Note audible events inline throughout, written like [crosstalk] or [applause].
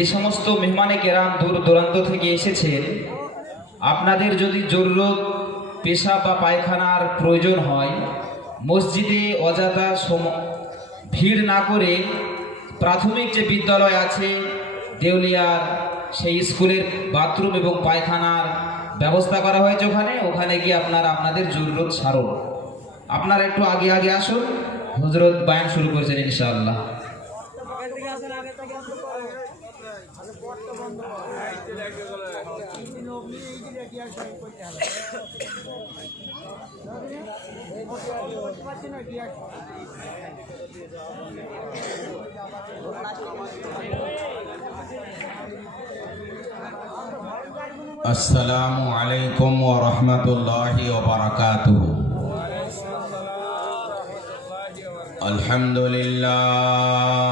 যে সমস্ত মেহমানে কেরাম দূর দূরান্ত থেকে এসেছেন, আপনাদের যদি জরুরত পেশা বা পায়খানার প্রয়োজন হয়, মসজিদে অযথা সম, ভিড় না করে প্রাথমিক যে বিদ্যালয় আছে, দেউলিয়ার সেই স্কুলের বাথরুম এবং পায়খানার ব্যবস্থা করা হয়েছে ওখানে ওখানে গিয়ে আপনার আপনাদের জরুরত সারুন। আপনারা একটু আগে আগে আসুন হজরত বায়ান শুরু করেছেন ইনশাআল্লাহ। السلام عليكم ورحمة الله وبركاته الحمد لله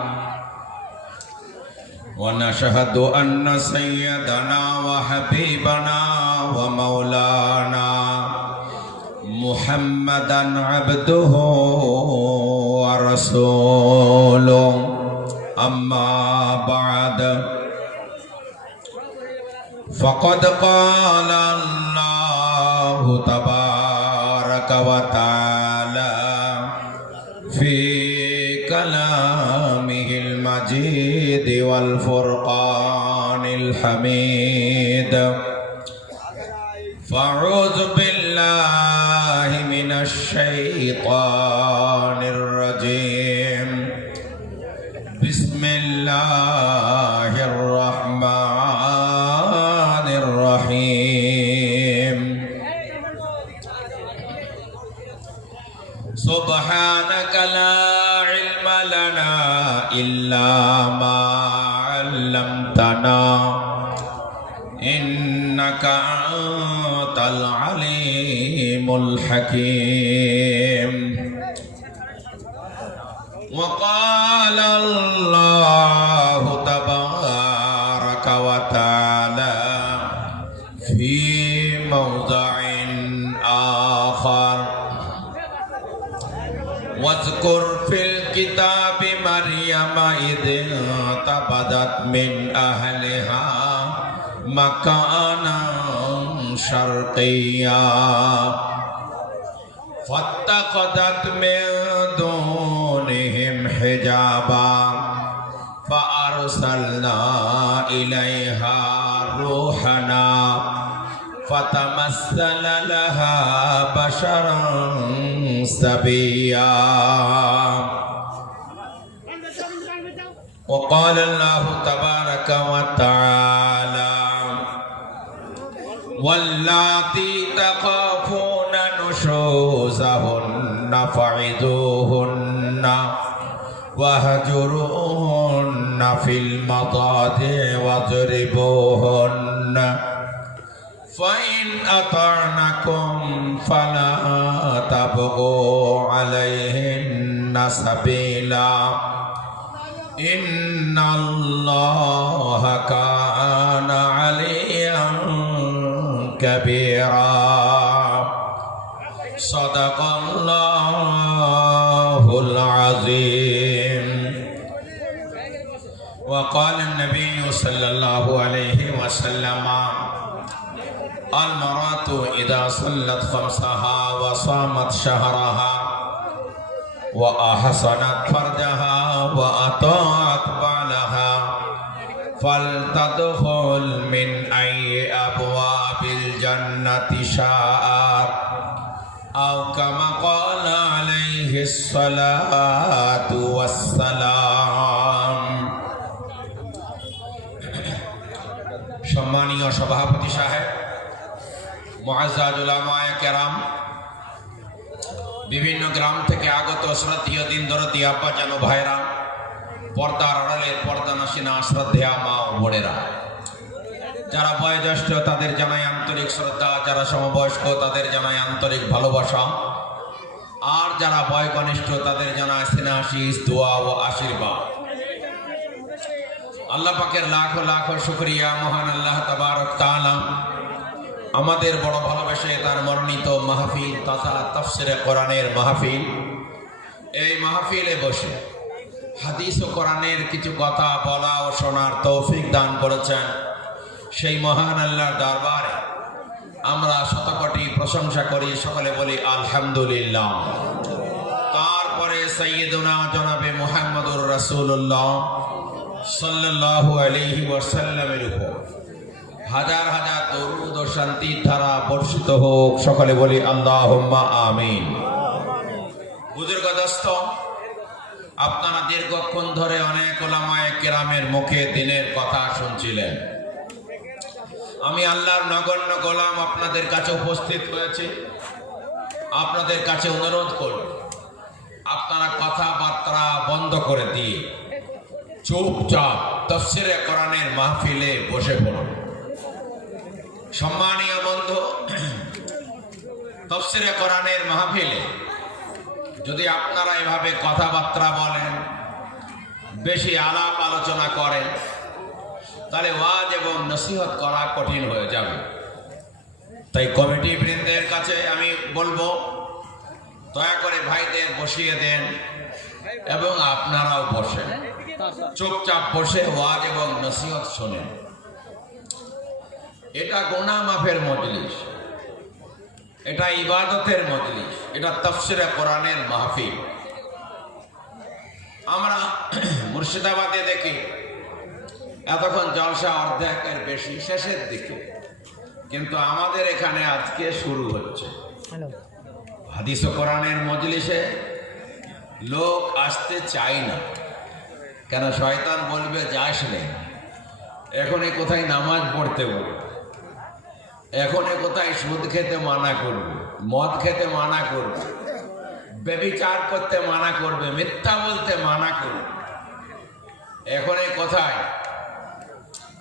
ونشهد أن سيدنا وحبيبنا ومولانا محمدا عبده ورسوله. أما بعد فقد قال الله تبارك وتعالى في كلامه المجيد والفرقان الحميد. فاعوذ علمتنا إنك أنت العليم الحكيم. وقال الله إذ انتبذت من أهلها مكانا شرقيا فاتخذت من دونهم حجابا فأرسلنا إليها روحنا فتمثل لها بشرا سبيا وقال الله تبارك وتعالى واللاتي تخافون نشوزهن فعذوهن واهجروهن في المضاجع واضربوهن فإن أطعنكم فلا تبغوا عليهن سبيلا إن الله كان عليا كبيرا. صدق الله العظيم. وقال النبي صلى الله عليه وسلم المرأة إذا صلت خمسها وصامت شهرها وأحصنت فرجها وأطاعت بعلها فلتدخل من أي أبواب الجنة شاءت أو كما قال عليه الصلاة والسلام সম্মানীয় সভাপতি সাহেব মহাজাজুলামায় কেরাম বিভিন্ন গ্রাম থেকে আগত শ্রদ্ধীয় দিন দরদি আব্বা জানো ভাইরা পর্দার আড়ালের পর্দা নাসিনা শ্রদ্ধেয়া মা ও বোনেরা। যারা বয়োজ্যেষ্ঠ, তাদের জানাই আন্তরিক শ্রদ্ধা। যারা সমবয়স্ক, তাদের জানাই আন্তরিক ভালোবাসা। আর যারা বয়কনিষ্ঠ তাদের জানায় স্নেহাশিস দোয়া ও আশীর্বাদ। আল্লাহ পাকের লাখ লাখ শুক্রিয়া, মহান আল্লাহ তাবারক তাআলা। আমাদের বড় ভালোবেসে তার মনোনীত মাহফিল তথা তফসিরে কোরআনের মাহফিল। এই মাহফিলে বসে হাদিস ও কোরআনের কিছু কথা বলা ও শোনার তৌফিক দান করেছেন সেই মহান আল্লাহর দরবারে। আমরা শতকোটি প্রশংসা করি, সকলে বলি আলহামদুলিল্লাহ। তারপরে সৈয়দুনা জনাবে মুহাম্মদুর রাসূলুল্লাহ সাল্লাল্লাহু আলাইহি ওয়াসাল্লামের উপর। হাজার হাজার দরুদ ও শান্তির ধারা বর্ষিত হোক, সকলে বলি আল্লাহুম্মা আমিন। দীর্ঘক্ষণ ধরে অনেক ওলামায়ে কেরামের মুখে দিনের কথা শুনছিলেন। আমি আল্লাহর নগণ্য গোলাম আপনাদের কাছে উপস্থিত হয়েছে। আপনাদের কাছে অনুরোধ করব আপনারা কথাবার্তা বন্ধ করে দিয়ে চুপচাপ তফসিরে কোরআনের মাহফিলে বসে পড়ুন। সম্মানীয় বন্ধু, তফসিরে কোরআনের মাহফিলে যদি আপনারা এভাবে কথাবার্তা বলেন বেশি আলাপ আলোচনা করেন তাহলে ওয়াজ এবং নসিহত করা কঠিন হয়ে যাবে। তাই কমিটি বৃন্দের কাছে আমি বলব, দয়া করে ভাইদের বসিয়ে দেন এবং আপনারাও বসেন। চুপচাপ বসে ওয়াজ এবং নসিহত শোনেন। এটা গোনা মাফের মজলিস। এটা ইবাদতের মজলিস। এটা তফসিরে কোরআনের মাহফিল। আমরা মুর্শিদাবাদে দেখি এতক্ষণ জলসা অর্ধেকের বেশি শেষের দিকে। কিন্তু আমাদের এখানে আজকে শুরু হচ্ছে। হাদিস কোরআনের মজলিসে লোক আসতে চায় না। কেন শয়তান বলবে যাস নে এখনই কোথায় নামাজ পড়তে বলবে? এখনই কোথায় সুদ খেতে মানা করবে মদ খেতে মানা করবে? ব্যবিচার করতে মানা করবে, মিথ্যা বলতে মানা করবে। এখন এই কথায়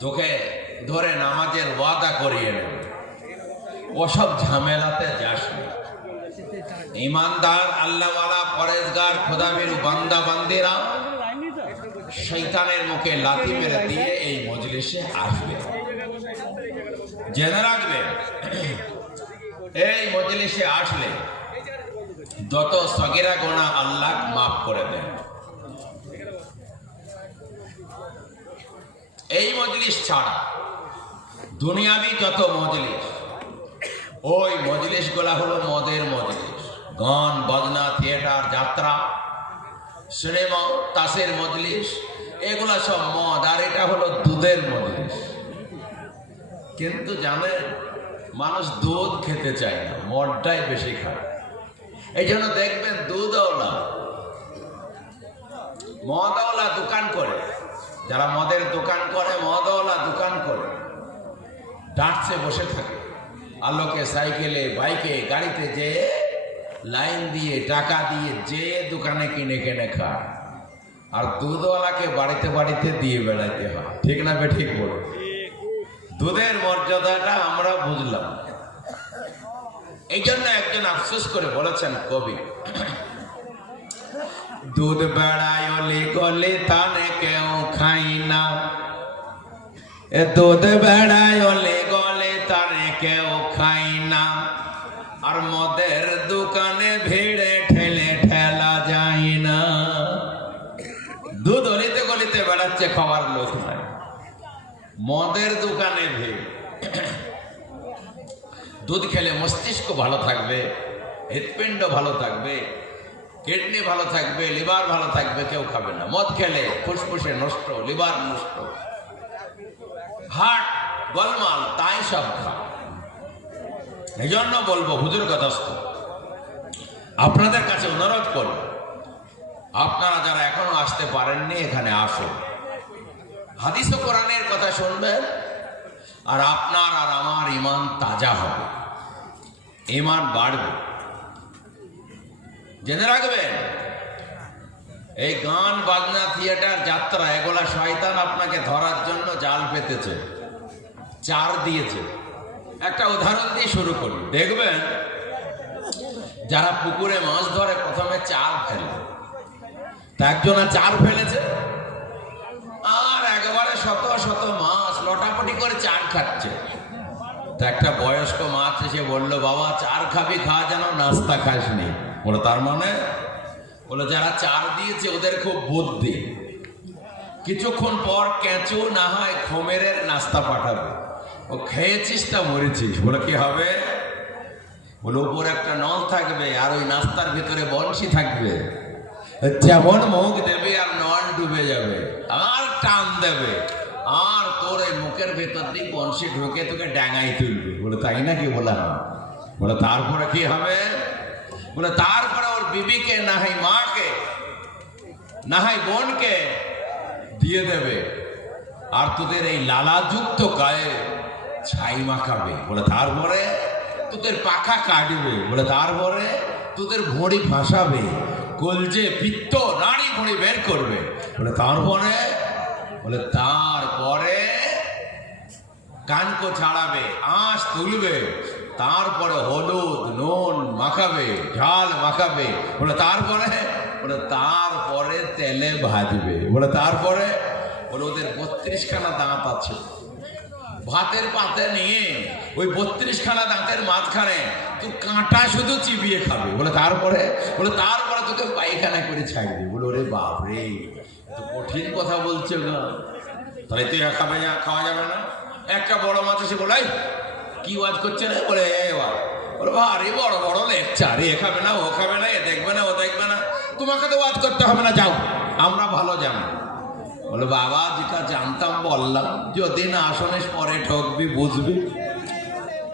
তোকে ধরে নামাজের ওয়াদা করিয়ে নেবে। ওসব ঝামেলাতে যাস ইমানদার, আল্লাহওয়ালা, পরেজগার, খোদাবির বান্দা, বান্দিরা শৈতানের মুখে লাথি মেরে দিয়ে এই মজলিসে আসবে। জেনে রাখবে, এই মজলিসে আসলে যত সগিরা গোনা আল্লাহ মাফ করে দেন। এই মজলিস ছাড়া দুনিয়াবি যত মজলিস, ওই মজলিস মজলিসগুলা হলো মদের মজলিস। গান বাজনা থিয়েটার, যাত্রা, সিনেমা, তাসের মজলিস, এগুলা সব মদ, আর এটা হলো দুধের মজলিস। কিন্তু জানেন, মানুষ দুধ খেতে চায় না, মদটাই বেশি খায় এই জন্য দেখবেন দুধওয়ালা মদওয়ালা দোকান করে। যারা মদের দোকান করে মদওয়ালা দোকান করে। ডাঁটছে বসে থাকে। আলোকে সাইকেলে বাইকে গাড়িতে যেয়ে লাইন দিয়ে টাকা দিয়ে যে দোকানে কিনে কিনে খায়। আর দুধওয়ালাকে বাড়িতে বাড়িতে দিয়ে বেড়াইতে হয়। ঠিক না বে ঠিক বলো? দুধের মর্যাদাটা আমরা বুঝলাম। এই জন্য একজন আফসোস করে বলেছেন, কবি, [clears throat] দুধ বেড়ায় অলি গলি তানে কেউ খাই না। দুধ বেড়ায় অলি গলি তানে কেউ খাই না। আর মদের দোকানে ভিড়ে ঠেলে ঠেলা যায় না। দুধ অলিতে গলিতে বেড়াচ্ছে খাওয়ার লোক নাই। মদের দোকানে ভিড়। দুধ খেলে মস্তিষ্ক ভালো থাকবে, হৃৎপিণ্ড ভালো থাকবে, কিডনি ভালো থাকবে, লিভার ভালো থাকবে, কেউ খাবে না। মদ খেলে ফুসফুসে নষ্ট, লিভার নষ্ট। হাট, গোলমাল, তাই সব খায় এই জন্য বলব, হুজুর কথাস্থ আপনাদের কাছে অনুরোধ করব, আপনারা যারা এখনও আসতে পারেননি, এখানে আসুন। হাদিস কোরআনের কথা শুনবেন, আর আপনার আর আমার ইমান তাজা হবে। ইমান বাড়বে। জেনে রাখবেন, এই গান, বাজনা, থিয়েটার, যাত্রা, এগুলা শয়তান আপনাকে ধরার জন্য জাল পেতেছে, চার দিয়েছে। একটা উদাহরণ দিয়ে শুরু করি। দেখবেন, যারা পুকুরে মাছ ধরে প্রথমে চার ফেলে, তা একজনা চার ফেলেছে আর একেবারে শত শত মাছ লটাপটি করে চার খাচ্ছে তা একটা বয়স্ক মাছ এসে বলল, বাবা, চার খাবি খাওয়া যেন নাস্তা খাসনি বলো, তার মানে? বলে, যারা চার দিয়েছে, ওদের খুব বুদ্ধি। কিছুক্ষণ পর কেঁচু না হয় খমেরের নাস্তা পাঠাবে। ও, খেয়েছিস তা, মরেছিস। বলে, কি হবে? বলে, উপর একটা নল থাকবে, আর ওই নাস্তার ভিতরে বংশী থাকবে। যেমন মুখ দেবে, আর নল ডুবে যাবে। আর টান দেবে। আর তোর এই মুখের ভেতর দিয়ে বংশী ঢুকে তোকে ডাঙাই তুলবে। বলে, তাই নাকি বলে হ্যাঁ বলে, তারপরে কি হবে? বলে, তারপরে ওর বিবিকে, না হয় মাকে, না বোনকে দিয়ে দেবে। আর তোদের এই লালাযুক্ত গায়ে ছাই মাখাবে। বলে, তারপরে তোদের পাখা কাটবে। বলে, তারপরে তোদের ভড়ি ফাঁসাবে কলজে পিত্ত নাড়ি ভড়ি বের করবে। বলে, তারপরে বলে, তারপরে কানকো ছাড়াবে, আঁশ তুলবে, তারপরে হলুদ, নুন মাখাবে, ঝাল মাখাবে। বলে, তারপরে? বলে, তারপরে তেলে ভাজবে। বলে, তারপরে? বলে, ওদের বত্রিশ খানা দাঁত আছে। ভাতের পাতে নিয়ে ওই বত্রিশ খানা দাঁতের মাঝখানে তুই কাঁটা শুধু চিবিয়ে খাবে। বলে, তারপরে? বলে, তারপরে তোকে পায়খানা করে ছাড়বে বলে, ওরে বাপ রে তো কঠিন কথা বলছে গা তাহলে তুই আর খাবে না খাওয়া যাবে না? একটা বড় মাছ এসে বলে "এই, কি ওয়াজ করছে না বলে "এ বাবা বলে ভারী বড় বড় লেকচার এ খাবে না ও খাবে না এ দেখবে না ও দেখবে না। তোমাকে তো ওয়াজ করতে হবে না যাও আমরা ভালো জানি। বলে বাবা যেটা জানতাম বললাম যদি না আসনে পরে ঠকবি বুঝবি।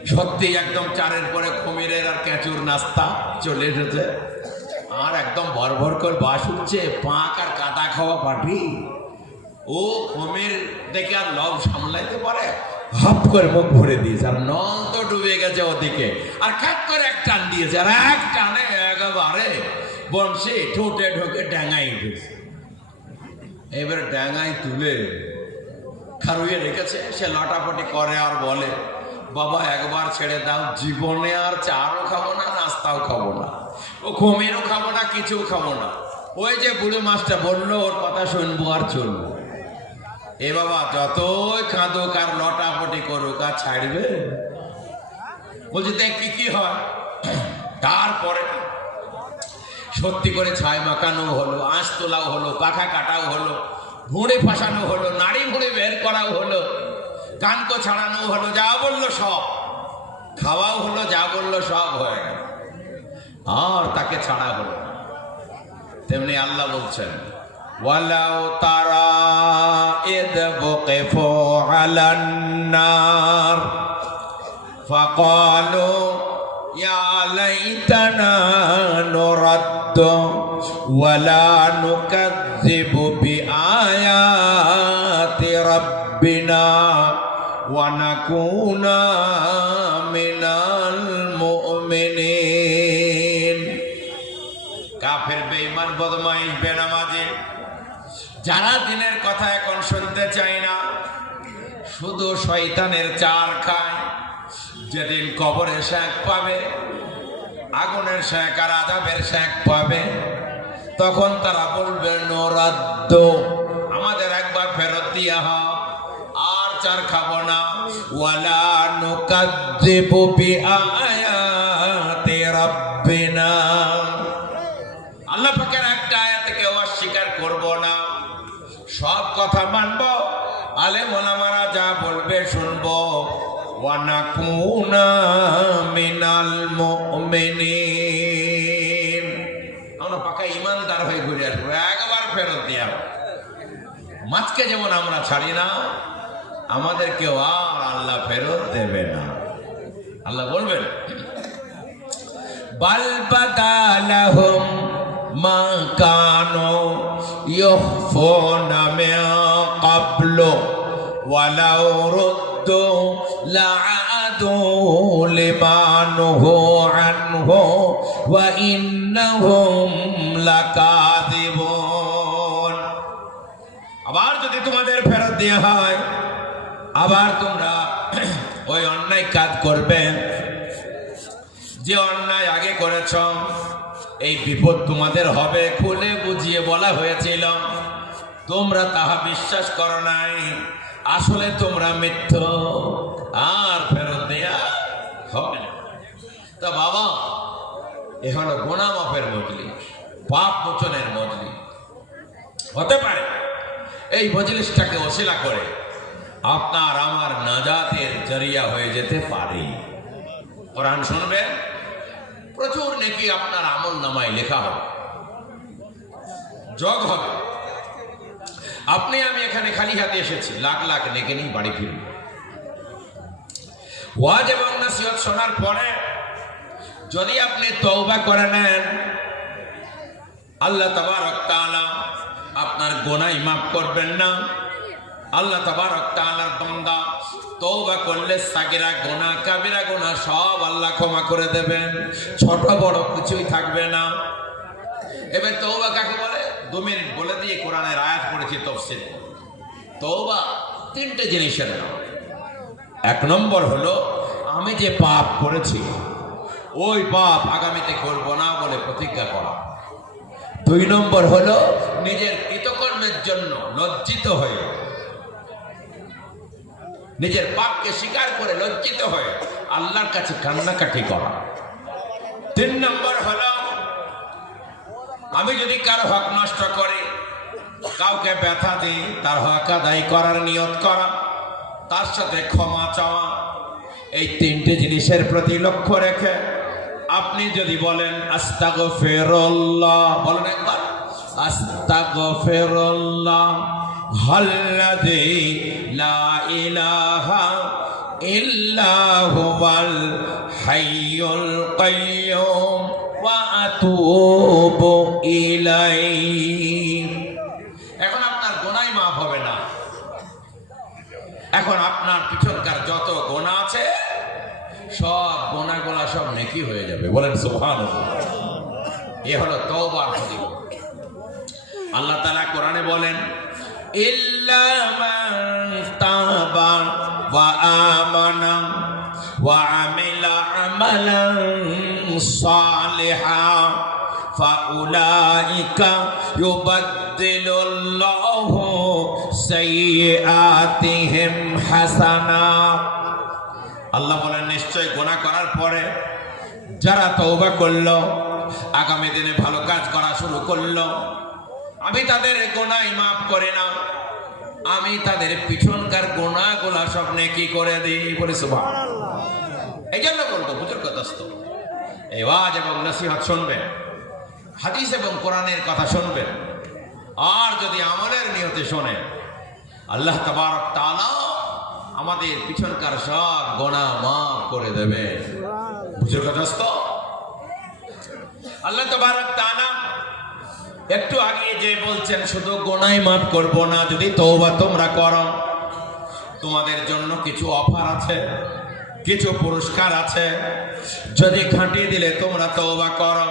সত্যি একদম চারের পরে খমিরের আর ক্যাচুর নাস্তা চলে এসেছে। আর একদম ভর ভর করে বাস উঠছে, পাঁক আর কাদা খাওয়া পাটি ও খমির দেখে আর লব সামলাইতে পারে, হাপ করে মুখ ভরে দিয়েছে, আর নল তো ডুবে গেছে ওদিকে। আর খ্যাট করে এক টান দিয়েছে, আর এক টানে একেবারে বংশে ঠোঁটে ঢোকে ড্যাঙাই উঠেছে। এবার ডাঙায় তুলে খারুয়ে রেখেছে, সে লটাপটি করে আর বলে, বাবা, একবার ছেড়ে দাও, জীবনে আর চারও খাব না নাস্তাও খাব না। ও খমিরও খাব না কিছু খাব না। ওই যে বুড়ো মাছটা বলল, ওর কথা শুনব আর চলবো। এ বাবা, যতই কাঁদুক আর লটাপটি করুক, আর ছাড়বে? বলছি, দেখ কি কি হয়। তারপরে সত্যি করে ছাই মাখানো হলো, আঁশ তোলাও হলো পাখা কাটাও হলো, ভুঁড়ে ফাঁসানো হলো, নাড়ি ভুঁড়ে বের করাও হলো, কানকো ছাড়ানো হলো, যা বলল সব। খাওয়াও হলো, যা বলল সব হয়ে গেল। আর তাকে ছাড়া হলো তেমনি আল্লাহ বলছেন ওয়ালাউ তারা ইদ বুকিফু আলান নার فقالوا يا ليتنا نرد ولا نكذب بآيات ربنا ونكون শুধু শয়তানের চার খায়, যেদিন কবরের শেক পাবে, আগুনের শেখ আর আজাবের শেখ পাবে, তখন তারা বলবে নরাদ্য আমাদের একবার ফেরত দিয়া হ আর চার খাব না। ওয়ালা নুকাজ্জিবু বিআয়াতি মুমিনিন। আমরা পাকা ইমানদার হয়ে ঘুরে আসব, একবার ফেরত আসব। মাছকে যেমন আমরা ছাড়ি না আর আল্লাহ ফেরত দেবে না। আল্লাহ বলবেন, বাল মা কানু ইউখফুনা মিন ক্বাবলু ওয়ালাউ লাআদু নুহু আনহু ওয়া ইন্নাহুম লাকাযিবুন। আবার যদি তোমাদের ফেরত দেওয়া হয়, আবার তোমরা [clears throat] ওই অন্যায় কাজ করবে। যে অন্যায় আগে করেছ, এই বিপদ তোমাদের হবে খুলে বুঝিয়ে বলা হয়েছিল। তোমরা তাহা বিশ্বাস করো নাই। আসলে তোমরা মিথ্য। আর ফেরত দেয়া হবে না তা বাবা এ হলো মজলি, পাপ মোচনের মজলি। হতে পারে। এই মজলিসটাকে অশিলা করে আপনার আমার নাজাতের জরিয়া হয়ে যেতে পারে। কোরআন শুনবেন প্রচুর নাকি আপনার আমল নামায় লেখা হবে। জগ হবে। আপনি, আমি এখানে খালি হাতে এসেছি, লাখ লাখ নেকে নিয়ে বাড়ি ফিরব। ওয়াজ এবং নাসিহত শোনার পরে যদি আপনি তওবা করে নেন, আল্লাহ তাবারক তাআলা আপনার গোনাই মাফ করবেন না। আল্লাহ তাবারক তাআলার বান্দা তওবা করলে সাগিরা গোনা, কাবিরা গোনা সব আল্লাহ ক্ষমা করে দেবেন। ছোট বড় কিছুই থাকবে না। এবার তওবা কাকে বলে? দু মিনিট বলে দিয়ে কোরআনের আয়াত পড়েছি তফসিল। তওবা তিনটে জিনিসের নাম। এক নম্বর হলো, আমি যে পাপ করেছি, ওই পাপ আগামীতে করব না বলে প্রতিজ্ঞা করা। দুই নম্বর হলো, নিজের কৃতকর্মের জন্য লজ্জিত হয়ে, নিজের পাপকে স্বীকার করে লজ্জিত হয়ে আল্লাহর কাছে কান্নাকাটি করা। তিন নম্বর হলো, আমি যদি কারও হক নষ্ট করি, কাউকে ব্যথা দিই, তার হক আদায় করার নিয়ত করা। তার সাথে ক্ষমা চাওয়া, এই তিনটে জিনিসের প্রতি লক্ষ্য রেখে আপনি যদি বলেন আস্তাগ ফেরল্লাহ বলেন একবার আস্তাগ ফেরল্লাহ হাল্লাদি লা ইলাহা ইল্লা হুয়াল হাইয়ুল কাইয়ুম, ওয়া আতুবু ইলাইহি এখন আপনার গোনাই মাফ হবে না এখন আপনার পিছনকার যত গোনা আছে, সব গোনা গোলা সব নেকি হয়ে যাবে। বলেন সুবহান এ হলো তওবার আল্লাহ তাআলা কোরআনে বলেন, ইল্লা সাইয়্যাতিহিম হাসানাত আল্লাহ বলেন, নিশ্চয় গোনা করার পরে যারা তৌবা করল, আগামী দিনে ভালো কাজ করা শুরু করল, আমি তাদের গোনাই মাফ করে না। আমি তাদের পিছনকার গোনা গোলা সব নেকি করে দিই, বলে সুভা এই জন্য বলব বুঝুর কথাস্ত এই ওয়াজ এবং নসিহত শুনবেন, হাদিস এবং কোরআনের কথা শুনবেন। আর যদি আমলের নিয়তে শোনেন আল্লাহ তাবারক তাআলা আমাদের পিছনকার সব গোনা মাফ করে দেবে। বুঝুর কথাস্ত আল্লাহ তাবারক তাআলা একটু আগে যে বলছেন শুধু গোনাই মাফ করব না যদি তওবা তোমরা করো তোমাদের জন্য কিছু অফার আছে কিছু পুরস্কার আছে যদি খাটিয়ে দিলে তোমরা তওবা করো।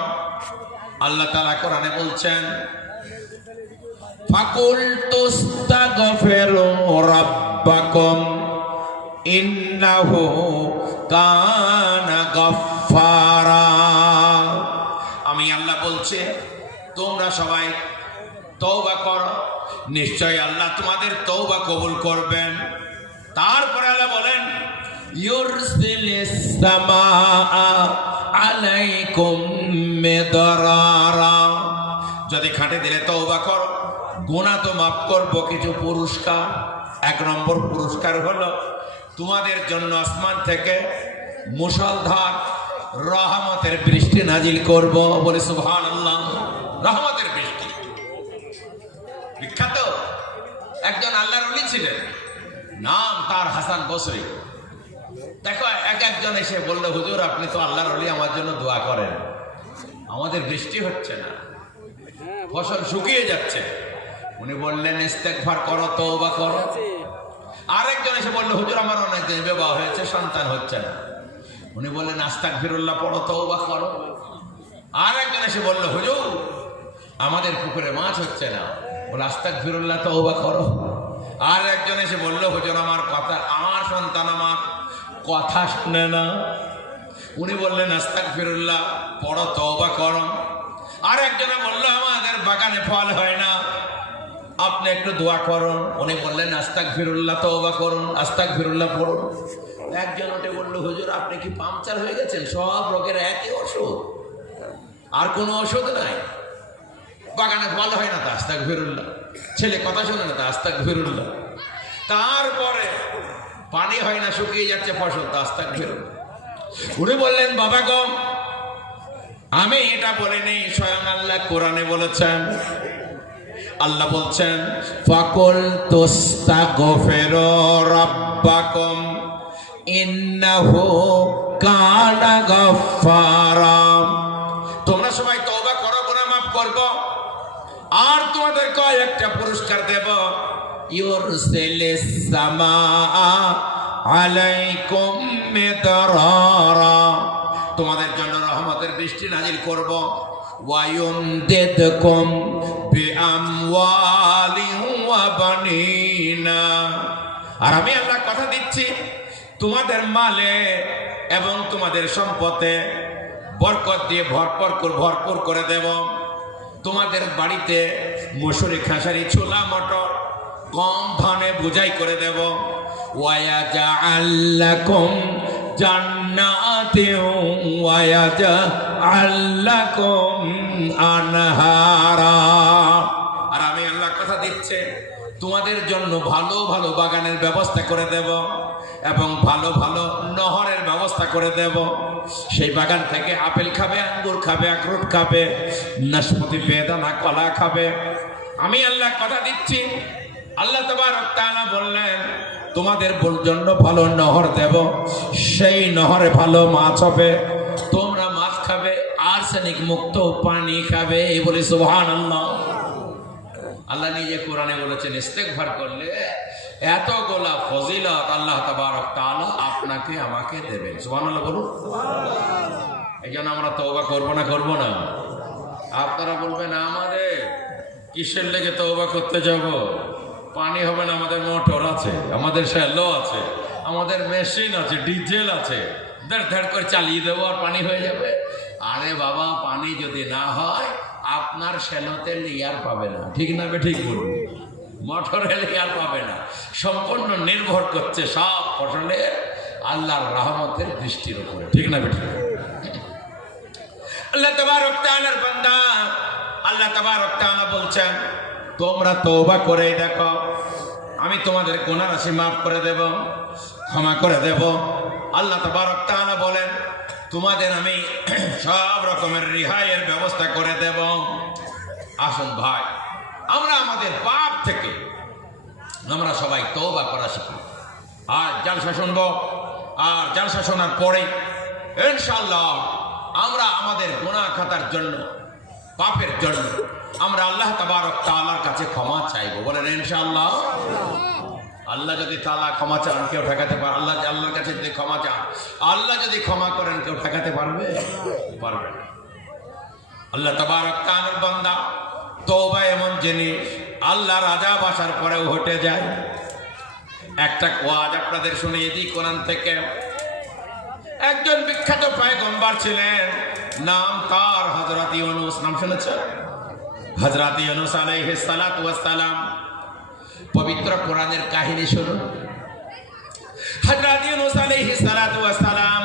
আল্লাহ তাআলা কোরআনে বলছেন আমি আল্লাহ বলছে, তোমরা সবাই তৌবা করো। নিশ্চয় আল্লাহ তোমাদের তৌবা কবুল করবেন। তারপরে আল্লাহ বলেন যদি খাটে দিলে তৌবা করো। গুনাহ তো মাফ করব, কিছু পুরস্কার। এক নম্বর পুরস্কার হলো, তোমাদের জন্য আসমান থেকে মুসলধার রহমতের বৃষ্টি নাজিল করব বলে সুবহান আল্লাহ রহমতের বৃষ্টি। বিখ্যাত একজন আল্লাহর অলি ছিলেন, নাম তার হাসান বসরি। দেখো, এক একজন এসে বলল, হুজুর, আপনি তো আল্লাহর অলি আমার জন্য দোয়া করেন। আমাদের বৃষ্টি হচ্ছে না, ফসল শুকিয়ে যাচ্ছে। উনি বললেন ইস্তেকভার করো তওবা করো। আরেকজন এসে বলল হুজুর আমার অনেক দিন বিবাহ হয়েছে সন্তান হচ্ছে না। উনি বললেন আস্তাক ফিরুল্লাহ পড়ো তওবা করো। আরেকজন এসে বলল হুজুর আমাদের পুকুরে মাছ হচ্ছে না। বলে আস্তাক ফিরুল্লাহ তওবা করো। আর একজন এসে বলল হুজুর আমার কথা আমার সন্তান আমার কথা শুনে না। উনি বললেন আস্তাক ফিরুল্লাহ পড়ো তওবা করো। আর একজনে বলল আমাদের বাগানে ফল হয় না। আপনি একটু দোয়া করুন। উনি বললেন আস্তাক ফিরুল্লাহ তওবা করুন আস্তাক ফিরুল্লাহ পড়ুন। একজন ওটে বলল, হুজুর, আপনি কি পাংচার হয়ে গেছেন? সব রোগের একই ওষুধ। আর কোনো ওষুধ নাই। বাগানে ফল হয় না তা আস্তাক ফিরুল্লাহ ছেলে কথা শোনে না তা আস্তাক ফিরুল্লাহ তারপরে পানি হয় না, শুকিয়ে যাচ্ছে ফসল তা আস্তাক ফিরুল্লাহ উনি বললেন, বাবা গম আমি এটা বলিনি, স্বয়ং আল্লাহ কোরআনে বলেছেন আল্লাহ বলছেন, ফাকুল তুস্তাগফিরু রাব্বাকুম, ইন্নাহু কানা গাফফারা। তোমরা সবাই তওবা করো, গুনাহ মাফ করব। আর তোমাদের কয়েকটা পুরস্কার দেব। ইউরসিলিস সামাআ আলাইকুম মিদরারা। তোমাদের জন্য রহমতের বৃষ্টি নাজিল করব। ওয়ায়ুমদিদকুম আর আমি আল্লাহ কথা দিচ্ছি, তোমাদের মালে এবং তোমাদের সম্পদে বরকত দিয়ে ভরপুর ভরপুর করে দেব। তোমাদের বাড়িতে মসুরি খাসারি, ছোলা, মটর কম ধানে বুঝাই করে দেব। ওয়াজা আল্লাকুম আর আমি আল্লাহ কথা দিচ্ছে, তোমাদের জন্য ভালো ভালো বাগানের ব্যবস্থা করে দেব এবং ভালো ভালো নহরের ব্যবস্থা করে দেব। সেই বাগান থেকে আপেল খাবে, আঙ্গুর খাবে, আখরোট খাবে, নাশপাতি, বেদানা, কলা খাবে। আমি আল্লাহ কথা দিচ্ছি। আল্লাহ তাআলা বললেন তোমাদের জন্য ভালো নহর দেব। সেই নহরে ভালো মাছ হবে। তোমরা মাছ খাবে, আর্সেনিক মুক্ত পানি খাবে। এই বলে সুবহানাল্লাহ। আল্লাহ নিজে কোরআনে বলেছেন, ইস্তেগফার করলে এত গোলা ফজিলত আল্লাহ তাবারক তাআলা আপনাকে আমাকে দেবেন। সুবহানাল্লাহ বলুন। এই জন্য আমরা তওবা করব না করব না। আপনারা বলবেন, আমাদের কিসের লেগে তওবা করতে যাব? পানি হবে না, আমাদের মোটর আছে, আমাদের শ্যালো আছে, আমাদের মেশিন আছে, ডিজেল আছে। দেড় ধেড় করে চালিয়ে দেবো আর পানি হয়ে যাবে। আরে বাবা, পানি যদি না হয়, আপনার শ্যালোতে লেয়ার পাবে না। ঠিক না বে, ঠিক বলুন মোটরে লেয়ার পাবে না। সম্পূর্ণ নির্ভর করছে সব ফসলে আল্লাহর রহমতের দৃষ্টির উপরে। ঠিক না বে, ঠিক? আল্লাহ তাবারক তাআলার বান্দা, আল্লাহ তাবারক তাআলা বলছেন তোমরা তওবা করে দেখো। আমি তোমাদের গুনাহ রাশি মাফ করে দেব, ক্ষমা করে দেব। আল্লাহ তাবারক তাআলা বলেন, তোমাদের আমি [clears throat] সব রকমের রিহাইয়ের ব্যবস্থা করে দেব। আসুন ভাই, আমরা আমাদের পাপ থেকে আমরা সবাই তওবা করা শিখি। আর জালসা শুনব, আর জালসা শোনার পরে ইনশাল্লাহ আমরা আমাদের গুনাহ খাতার জন্য, পাপের জন্য আমরা আল্লাহ তাবারক তাআলার কাছে ক্ষমা চাইব। বলেন, ইনশাআল্লাহ। আল্লাহ যদি তালা ক্ষমা চান, কেউ ঠেকাতে পারে আল্লাহ আল্লাহর কাছে যদি ক্ষমা চান, আল্লাহ যদি ক্ষমা করেন, কেউ ঠেকাতে পারবে? পারবে আল্লাহ তাবারক তাআলার বান্দা, তওবা এমন জিনিস আল্লাহ রাজা বাসার পরেও হটে যায়। একটা ওয়াজ আপনাদের শুনিয়ে দিই কোরআন থেকে। একজন বিখ্যাত পয়গম্বর ছিলেন, নাম তার হযরত ইউনূস, নাম শুনেছেন? হযরত ইউনুস আলাইহিস সালাতু ওয়াস সালাম, পবিত্র কোরআনের কাহিনী শুনুন। হযরত ইউনুস আলাইহিস সালাতু ওয়াস সালাম